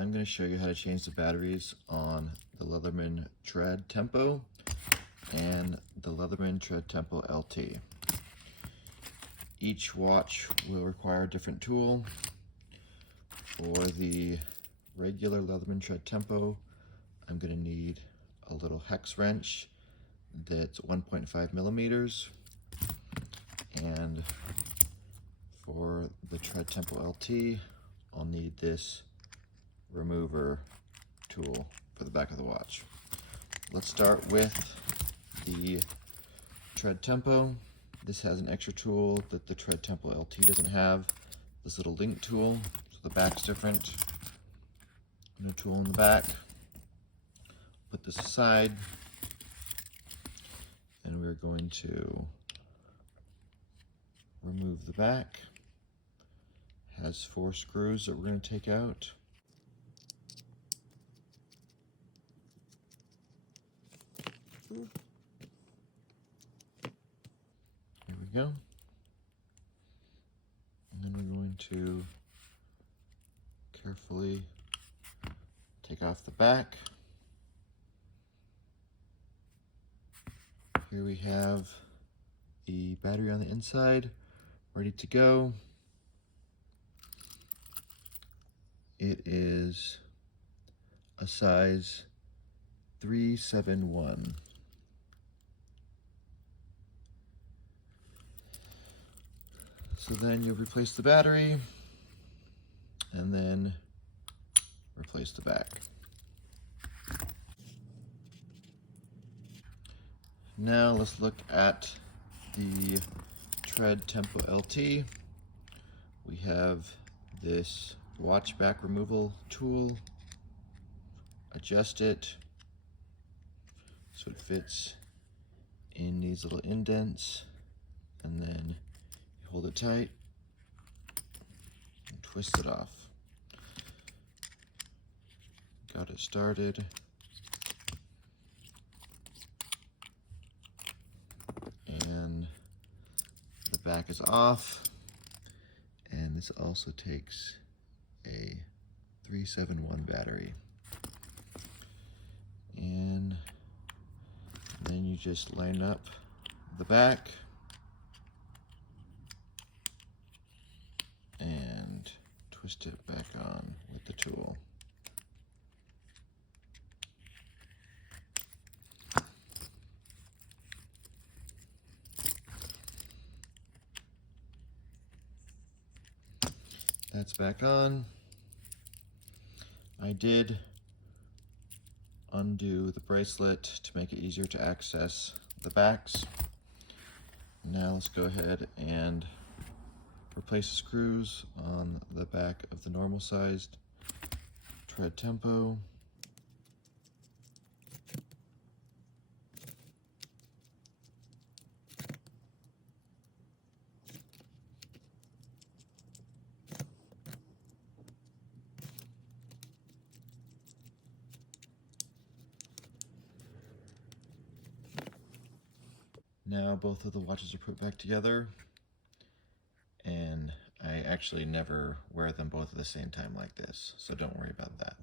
I'm going to show you how to change the batteries on the Leatherman Tread Tempo and the Leatherman Tread Tempo LT. Each watch will require a different tool. For the regular Leatherman Tread Tempo, I'm going to need a little hex wrench that's 1.5 millimeters, and for the Tread Tempo LT, I'll need this remover tool for the back of the watch. Let's start with the Tread Tempo. This has an extra tool that the Tread Tempo LT doesn't have, this little link tool, so the back's different. No tool in the back. Put this aside, and we're going to remove the back. It has 4 screws that we're going to take out. There we go. And then we're going to carefully take off the back. Here we have the battery on the inside, ready to go. It is a size 371. So then you replace the battery and then replace the back. Now let's look at the Tread Tempo LT. We have this watch back removal tool. Adjust it so it fits in these little indents, and then you hold it tight and twist it off. Got it started. And the back is off, and this also takes a 371 battery. And then you just line up the back and twist it back on with the tool. That's back on. I did undo the bracelet to make it easier to access the backs. Now let's go ahead and replace the screws on the back of the normal sized Tread Tempo. Now both of the watches are put back together, and I actually never wear them both at the same time like this, so don't worry about that.